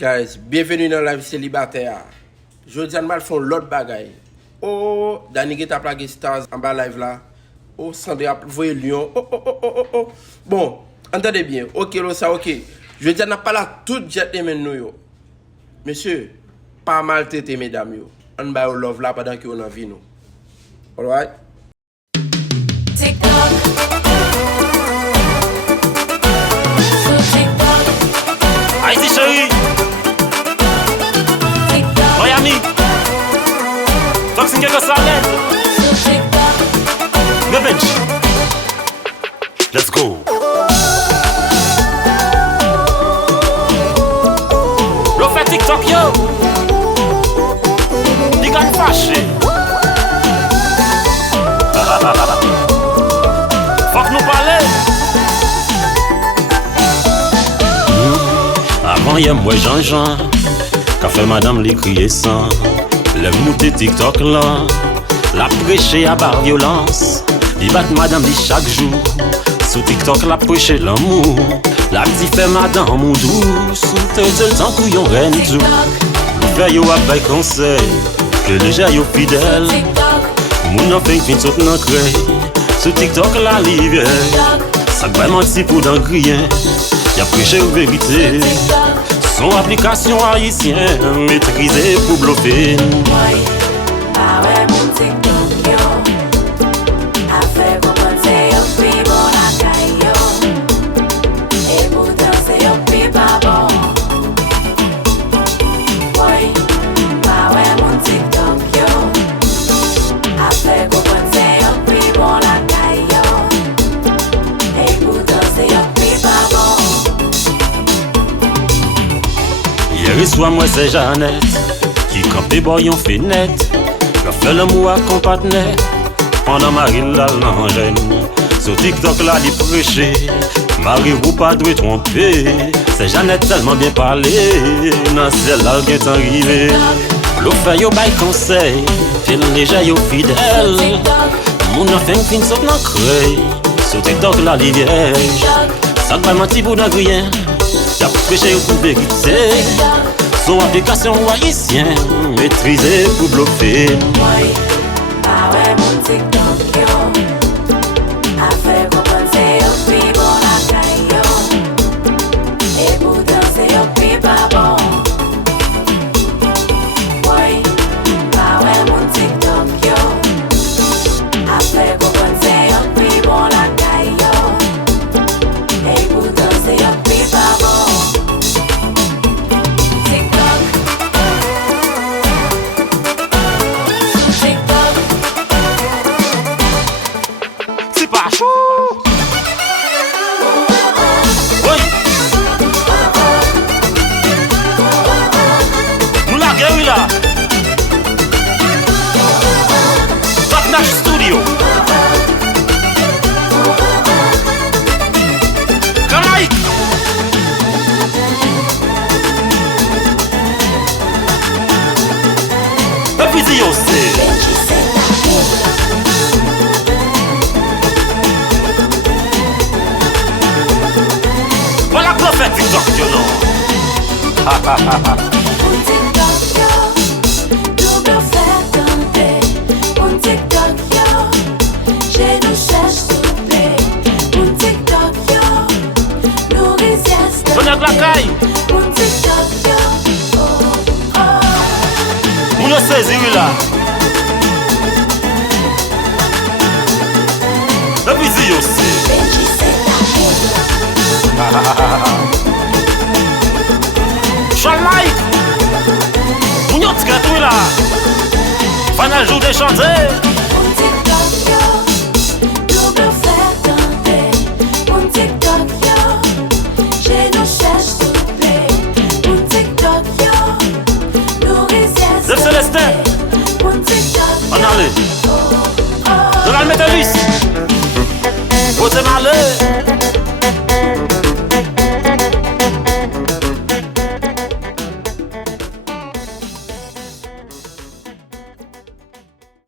Guys, bienvenue dans la vie célibataire. Je dis à mal font l'autre bagaille. Oh, Dani qui t'a plaqué stars en bas live là. Oh, Sandra a voyé Lyon. Oh. Bon, entendez bien. Ok, là, ça, ok. Je dis à n'a pas là tout jet de men nous. Monsieur, pas mal traité mesdames yo. On va au love là pendant que on a vie nous. Alright? TikTok. Haïti chérie, Miami, Toxin quelque salade, Revenge, let's go. Le fait TikTok yo, il gagne fâché. Faut que nous parler. Avant y'a moi Jean-Jean, qu'a fait madame li crier sang. Lève monter TikTok là, la prêcher à barre violence. Li bat madame li chaque jour, sous TikTok la prêcher l'amour. La petite fait madame mon douce, te dit le temps couillon reine dou. Fait yo a bay conseil, que les gens yo fidèle. Moun en fait fin saute nan crée, sous TikTok la li vieille. Ça va mentir pour dans rien. Y'a prêché aux vérités. Son application haïtienne maîtrisée pour bluffer. Ah ouais, mon TikTok yo. A fait comprendre c'est yo plus bon la caille yo. Et pourtant c'est yo plus pas bon. Ouais, ah ouais, mon TikTok yo. A fait comprendre c'est yo plus bon la caille yo. Et pourtant c'est yo plus pas bon. Hier soir moi c'est Jeannette qui campait boy yon fenêtre. Le fait l'amour à qu'on partenaire pendant Marie la l'angène. Sur TikTok là li prêcher, Marie ou pas doit tromper. C'est Jeannette tellement bien parlé, dans celle-là qui est arrivé. Le fait yo bay conseil, fil léger yo fidèle. Moun en fin saute nan crée. Sur TikTok là li vieille. Ça va mentir pour dans rien. Y'a prêché pour vérité. Son application haïtienne maîtrisée pour bluffer. Ouais, ah ouais, mon TikTok yo. A fait comprendre c'est yo plus bon la caille yo. Et pourtant c'est yo plus pas bon. Ouais, ah ouais, mon TikTok yo. A fait comprendre c'est yo plus bon la caille yo. Et pourtant c'est yo plus pas bon. Studio. Jamaïque. Et puis dis aussi. Voilà que fait TikTok, you know. Ha ha ha ha. Sonia Glakay. Moun yo sezi ou la. E pi zi yo se. Chalmaïk. Moun yo tkret ou la. Fanal jou de chante. Zef Célestin. On allait. Donald Metelis. Côté malé.